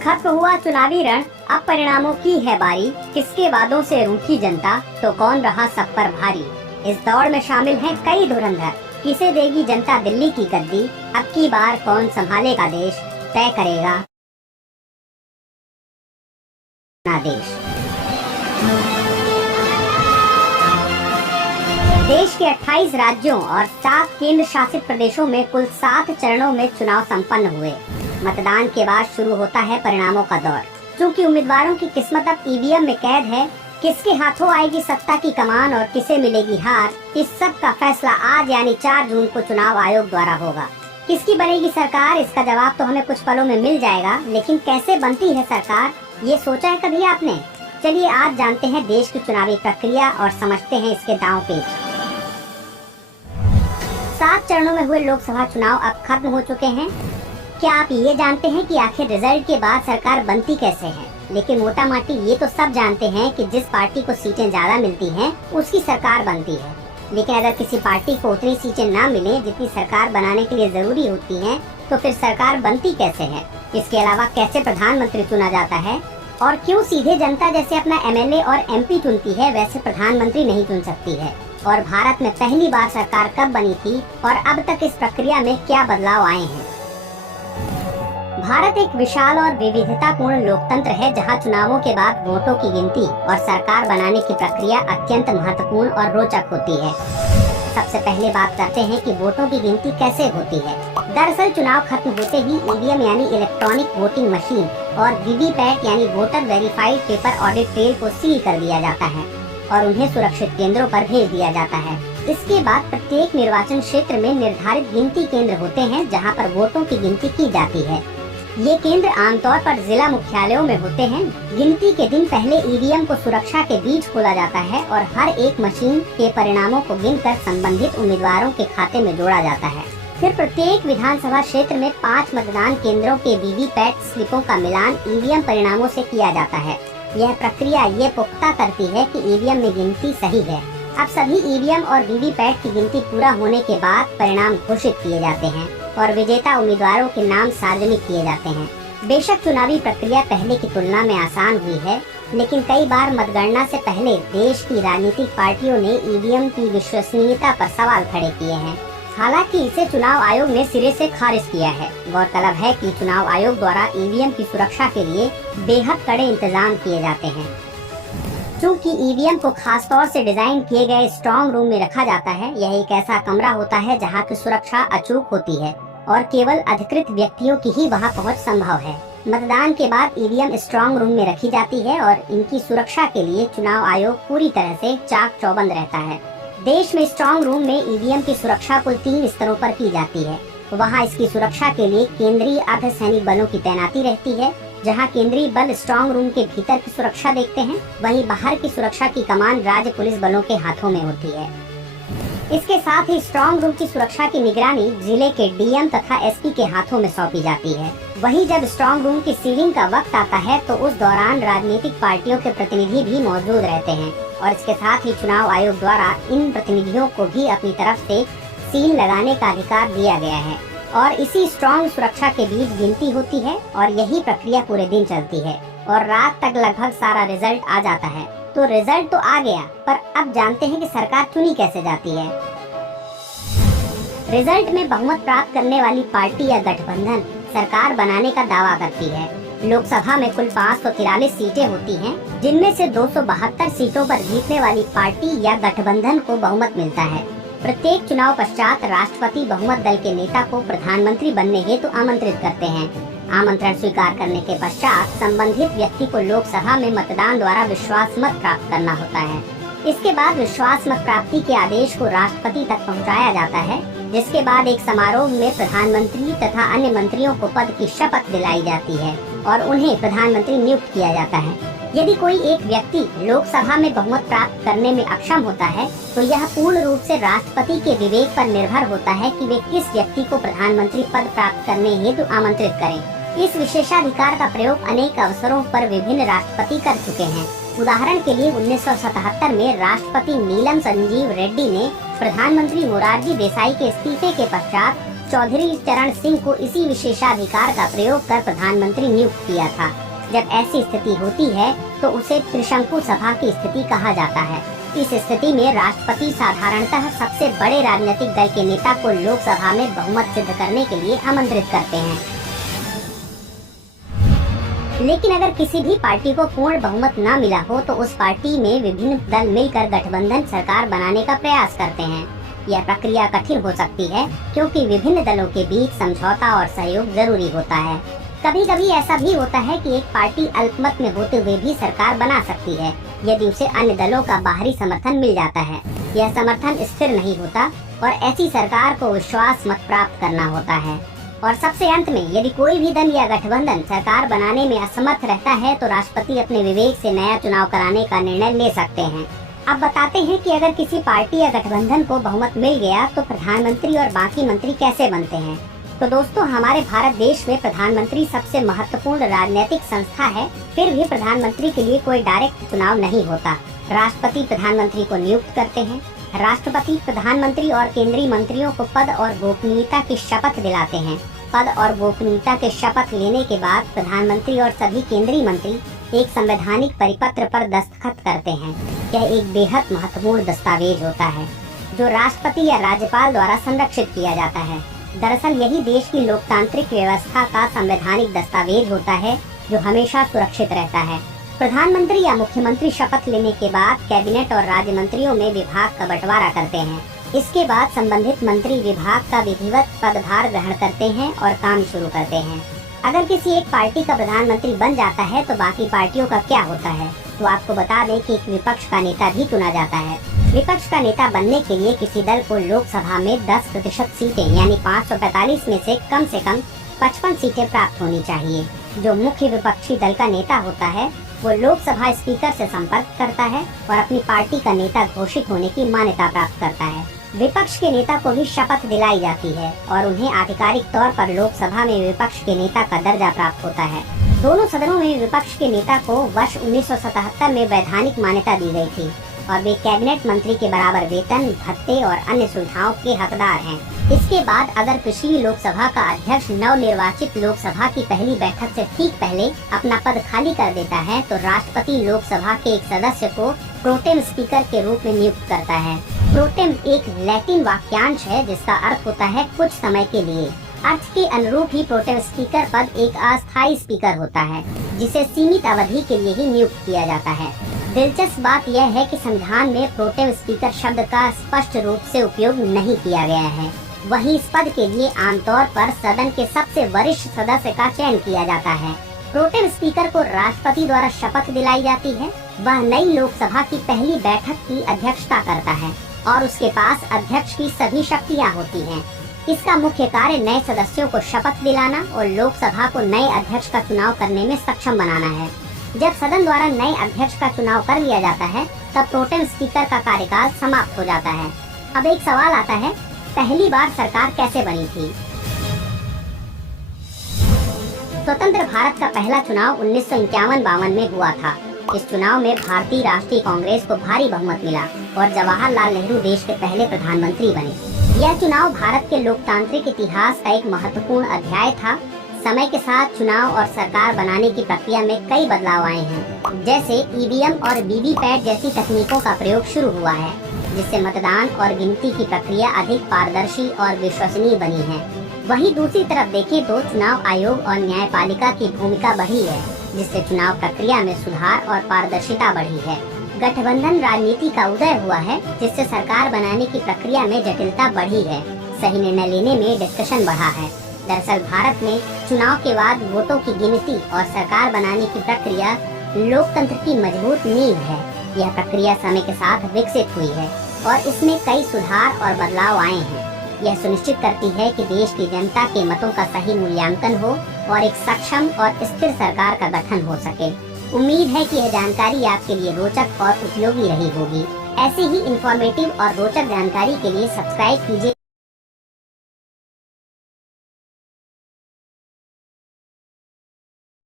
खत्म हुआ चुनावी रण, अब परिणामों की है बारी। किसके वादों से रूठी जनता, तो कौन रहा सब पर भारी। इस दौड़ में शामिल हैं कई धुरंधर, किसे देगी जनता दिल्ली की गद्दी। अब की बार कौन संभालेगा देश, तय करेगा अपना देश। देश के 28 राज्यों और 7 केंद्र शासित प्रदेशों में कुल 7 चरणों में चुनाव संपन्न हुए। मतदान के बाद शुरू होता है परिणामों का दौर। चूंकि उम्मीदवारों की किस्मत अब ईवीएम में कैद है, किसके हाथों आएगी सत्ता की कमान और किसे मिलेगी हार, इस सब का फैसला आज यानी 4 जून को चुनाव आयोग द्वारा होगा। किसकी बनेगी सरकार, इसका जवाब तो हमें कुछ पलों में मिल जाएगा, लेकिन कैसे बनती है सरकार, ये सोचा है कभी आपने? चलिए आज जानते हैं देश की चुनावी प्रक्रिया और समझते हैं इसके दांव पेच। 7 चरणों में हुए लोकसभा चुनाव अब खत्म हो चुके हैं। क्या आप ये जानते हैं कि आखिर रिजल्ट के बाद सरकार बनती कैसे है? लेकिन मोटा माटी ये तो सब जानते हैं कि जिस पार्टी को सीटें ज्यादा मिलती हैं, उसकी सरकार बनती है। लेकिन अगर किसी पार्टी को उतनी सीटें ना मिले जितनी सरकार बनाने के लिए जरूरी होती हैं, तो फिर सरकार बनती कैसे है? इसके अलावा कैसे प्रधानमंत्री चुना जाता है, और क्यों सीधे जनता जैसे अपना एमएलए और एमपी चुनती है वैसे प्रधानमंत्री नहीं चुन सकती है? और भारत में पहली बार सरकार कब बनी थी और अब तक इस प्रक्रिया में क्या बदलाव आए हैं? भारत एक विशाल और विविधतापूर्ण लोकतंत्र है, जहां चुनावों के बाद वोटों की गिनती और सरकार बनाने की प्रक्रिया अत्यंत महत्वपूर्ण और रोचक होती है। सबसे पहले बात करते हैं कि वोटों की गिनती कैसे होती है। दरअसल चुनाव खत्म होते ही ईवीएम यानी इलेक्ट्रॉनिक वोटिंग मशीन और वीवीपैट यानी voter verified paper audit trail को सील कर दिया जाता है और उन्हें सुरक्षित केंद्रों पर भेज दिया जाता है। इसके बाद प्रत्येक निर्वाचन क्षेत्र में निर्धारित गिनती केंद्र होते हैं, जहां पर वोटों की गिनती की जाती है। ये केंद्र आमतौर पर जिला मुख्यालयों में होते हैं। गिनती के दिन पहले ईवीएम को सुरक्षा के बीच खोला जाता है और हर एक मशीन के परिणामों को गिनकर संबंधित उम्मीदवारों के खाते में जोड़ा जाता है। फिर प्रत्येक विधानसभा क्षेत्र में 5 मतदान केंद्रों के वीवीपैट स्लिपों का मिलान ईवीएम परिणामों से किया जाता है। यह प्रक्रिया ये पुख्ता करती है कि ईवीएम में गिनती सही है। अब सभी ईवीएम और वीवीपैट की गिनती पूरा होने के बाद परिणाम घोषित किए जाते हैं और विजेता उम्मीदवारों के नाम सार्वजनिक किए जाते हैं। बेशक चुनावी प्रक्रिया पहले की तुलना में आसान हुई है, लेकिन कई बार मतगणना से पहले देश की राजनीतिक पार्टियों ने ईवीएम की विश्वसनीयता पर सवाल खड़े किए हैं। हालांकि इसे चुनाव आयोग ने सिरे से खारिज किया है। गौरतलब है कि चुनाव आयोग द्वारा ईवीएम की सुरक्षा के लिए बेहद कड़े इंतजाम किए जाते हैं। चूँकि ईवीएम को खास तौर से डिजाइन किए गए स्ट्रांग रूम में रखा जाता है, यह एक ऐसा कमरा होता है जहां की सुरक्षा अचूक होती है और केवल अधिकृत व्यक्तियों की ही वहां पहुंच संभव है। मतदान के बाद ईवीएम स्ट्रांग रूम में रखी जाती है और इनकी सुरक्षा के लिए चुनाव आयोग पूरी तरह से चाक चौबंद रहता है। देश में स्ट्रांग रूम में ईवीएम की सुरक्षा कुल 3 स्तरों पर की जाती है। वहाँ इसकी सुरक्षा के लिए केंद्रीय अर्धसैनिक बलों की तैनाती रहती है, जहां केंद्रीय बल स्ट्रांग रूम के भीतर की सुरक्षा देखते हैं, वहीं बाहर की सुरक्षा की कमान राज्य पुलिस बलों के हाथों में होती है। इसके साथ ही स्ट्रांग रूम की सुरक्षा की निगरानी जिले के डीएम तथा एसपी के हाथों में सौंपी जाती है। वहीं जब स्ट्रांग रूम की सीलिंग का वक्त आता है, तो उस दौरान राजनीतिक पार्टियों के प्रतिनिधि भी मौजूद रहते हैं और इसके साथ ही चुनाव आयोग द्वारा इन प्रतिनिधियों को भी अपनी तरफ से सील लगाने का अधिकार दिया गया है और इसी स्ट्रॉन्ग सुरक्षा के बीच गिनती होती है और यही प्रक्रिया पूरे दिन चलती है और रात तक लगभग सारा रिजल्ट आ जाता है। तो रिजल्ट तो आ गया, पर अब जानते हैं कि सरकार चुनी कैसे जाती है। रिजल्ट में बहुमत प्राप्त करने वाली पार्टी या गठबंधन सरकार बनाने का दावा करती है। लोकसभा में कुल 543 सीटें होती हैं, जिनमें से 272 सीटों पर जीतने वाली पार्टी या गठबंधन को बहुमत मिलता है। प्रत्येक चुनाव पश्चात राष्ट्रपति बहुमत दल के नेता को प्रधानमंत्री बनने हेतु आमंत्रित करते हैं। आमंत्रण स्वीकार करने के पश्चात संबंधित व्यक्ति को लोकसभा में मतदान द्वारा विश्वास मत प्राप्त करना होता है। इसके बाद विश्वास मत प्राप्ति के आदेश को राष्ट्रपति तक पहुंचाया जाता है, जिसके बाद एक समारोह में प्रधानमंत्री तथा अन्य मंत्रियों को पद की शपथ दिलाई जाती है और उन्हें प्रधानमंत्री नियुक्त किया जाता है। यदि कोई एक व्यक्ति लोकसभा में बहुमत प्राप्त करने में अक्षम होता है, तो यह पूर्ण रूप से राष्ट्रपति के विवेक पर निर्भर होता है कि वे किस व्यक्ति को प्रधानमंत्री पद प्राप्त करने हेतु आमंत्रित करें। इस विशेषाधिकार का प्रयोग अनेक अवसरों पर विभिन्न राष्ट्रपति कर चुके हैं। उदाहरण के लिए 1977 में राष्ट्रपति नीलम संजीव रेड्डी ने प्रधानमंत्री मोरारजी देसाई के इस्तीफे के पश्चात चौधरी चरण सिंह को इसी विशेषाधिकार का प्रयोग कर प्रधानमंत्री नियुक्त किया था। जब ऐसी स्थिति होती है तो उसे त्रिशंकु सभा की स्थिति कहा जाता है। इस स्थिति में राष्ट्रपति साधारणतः सबसे बड़े राजनीतिक दल के नेता को लोकसभा में बहुमत सिद्ध करने के लिए आमंत्रित करते हैं। लेकिन अगर किसी भी पार्टी को पूर्ण बहुमत न मिला हो तो उस पार्टी में विभिन्न दल मिलकर गठबंधन सरकार बनाने का प्रयास करते हैं। यह प्रक्रिया कठिन हो सकती है क्योंकि विभिन्न दलों के बीच समझौता और सहयोग जरूरी होता है। कभी कभी ऐसा भी होता है कि एक पार्टी अल्पमत में होते हुए भी सरकार बना सकती है यदि उसे अन्य दलों का बाहरी समर्थन मिल जाता है। यह समर्थन स्थिर नहीं होता और ऐसी सरकार को विश्वास मत प्राप्त करना होता है। और सबसे अंत में यदि कोई भी दल या गठबंधन सरकार बनाने में असमर्थ रहता है तो राष्ट्रपति अपने विवेक से नया चुनाव कराने का निर्णय ले सकते हैं। अब बताते हैं कि अगर किसी पार्टी या गठबंधन को बहुमत मिल गया तो प्रधानमंत्री और बाकी मंत्री कैसे बनते हैं। तो दोस्तों, हमारे भारत देश में प्रधानमंत्री सबसे महत्वपूर्ण राजनीतिक संस्था है। फिर भी प्रधानमंत्री के लिए कोई डायरेक्ट चुनाव नहीं होता। राष्ट्रपति प्रधानमंत्री को नियुक्त करते हैं। राष्ट्रपति प्रधानमंत्री और केंद्रीय मंत्रियों को पद और गोपनीयता की शपथ दिलाते हैं। पद और गोपनीयता के शपथ लेने के बाद प्रधानमंत्री और सभी केंद्रीय मंत्री एक संवैधानिक परिपत्र पर दस्तखत करते हैं। यह एक बेहद महत्वपूर्ण दस्तावेज होता है जो राष्ट्रपति या राज्यपाल द्वारा संरक्षित किया जाता है। दरअसल यही देश की लोकतांत्रिक व्यवस्था का संवैधानिक दस्तावेज होता है जो हमेशा सुरक्षित रहता है। प्रधानमंत्री या मुख्यमंत्री शपथ लेने के बाद कैबिनेट और राज्य मंत्रियों में विभाग का बंटवारा करते हैं। इसके बाद संबंधित मंत्री विभाग का विधिवत पदभार ग्रहण करते हैं और काम शुरू करते हैं। अगर किसी एक पार्टी का प्रधानमंत्री बन जाता है तो बाकी पार्टियों का क्या होता है। तो आपको बता दें कि एक विपक्ष का नेता भी चुना जाता है। विपक्ष का नेता बनने के लिए किसी दल को लोकसभा में 10% सीटें यानी 545 में से कम 55 सीटें प्राप्त होनी चाहिए। जो मुख्य विपक्षी दल का नेता होता है वो लोकसभा स्पीकर से संपर्क करता है और अपनी पार्टी का नेता घोषित होने की मान्यता प्राप्त करता है। विपक्ष के नेता को भी शपथ दिलाई जाती है और उन्हें आधिकारिक तौर पर लोकसभा में विपक्ष के नेता का दर्जा प्राप्त होता है। दोनों सदनों में विपक्ष के नेता को वर्ष 1977 में वैधानिक मान्यता दी गई थी और वे कैबिनेट मंत्री के बराबर वेतन, भत्ते और अन्य सुविधाओं के हकदार हैं। इसके बाद अगर पिछली लोकसभा का अध्यक्ष नवनिर्वाचित लोकसभा की पहली बैठक से ठीक पहले अपना पद खाली कर देता है तो राष्ट्रपति लोकसभा के एक सदस्य को प्रोटेम स्पीकर के रूप में नियुक्त करता है। प्रोटेम एक लैटिन वाक्यांश है जिसका अर्थ होता है कुछ समय के लिए। अर्थ के अनुरूप ही प्रोटेम स्पीकर पद एक अस्थायी स्पीकर होता है जिसे सीमित अवधि के लिए ही नियुक्त किया जाता है। दिलचस्प बात यह है कि संविधान में प्रोटेम स्पीकर शब्द का स्पष्ट रूप से उपयोग नहीं किया गया है। वहीं इस पद के लिए आमतौर पर सदन के सबसे वरिष्ठ सदस्य का चयन किया जाता है। प्रोटेम स्पीकर को राष्ट्रपति द्वारा शपथ दिलाई जाती है। वह नई लोकसभा की पहली बैठक की अध्यक्षता करता है और उसके पास अध्यक्ष की सभी शक्तियां होती हैं। इसका मुख्य कार्य नए सदस्यों को शपथ दिलाना और लोकसभा को नए अध्यक्ष का चुनाव करने में सक्षम बनाना है। जब सदन द्वारा नए अध्यक्ष का चुनाव कर लिया जाता है तब प्रोटेम स्पीकर का कार्यकाल समाप्त हो जाता है। अब एक सवाल आता है, पहली बार सरकार कैसे बनी थी? स्वतंत्र भारत का पहला चुनाव 1951-52 में हुआ था। इस चुनाव में भारतीय राष्ट्रीय कांग्रेस को भारी बहुमत मिला और जवाहरलाल नेहरू देश के पहले प्रधानमंत्री बने। यह चुनाव भारत के लोकतांत्रिक इतिहास का एक महत्वपूर्ण अध्याय था। समय के साथ चुनाव और सरकार बनाने की प्रक्रिया में कई बदलाव आए हैं, जैसे ईवीएम और वीवीपैट जैसी तकनीकों का प्रयोग शुरू हुआ है, जिससे मतदान और गिनती की प्रक्रिया अधिक पारदर्शी और विश्वसनीय बनी है। वहीं दूसरी तरफ देखें तो चुनाव आयोग और न्यायपालिका की भूमिका बढ़ी है, जिससे चुनाव प्रक्रिया में सुधार और पारदर्शिता बढ़ी है। गठबंधन राजनीति का उदय हुआ है, जिससे सरकार बनाने की प्रक्रिया में जटिलता बढ़ी है। सही निर्णय लेने में डिस्कशन बढ़ा है। दरअसल भारत में चुनाव के बाद वोटों की गिनती और सरकार बनाने की प्रक्रिया लोकतंत्र की मजबूत नींव है। यह प्रक्रिया समय के साथ विकसित हुई है और इसमें कई सुधार और बदलाव आए हैं। यह सुनिश्चित करती है कि देश की जनता के मतों का सही मूल्यांकन हो और एक सक्षम और स्थिर सरकार का गठन हो सके। उम्मीद है कि यह जानकारी आपके लिए रोचक और उपयोगी रही होगी। ऐसी ही इंफॉर्मेटिव और रोचक जानकारी के लिए सब्सक्राइब कीजिए।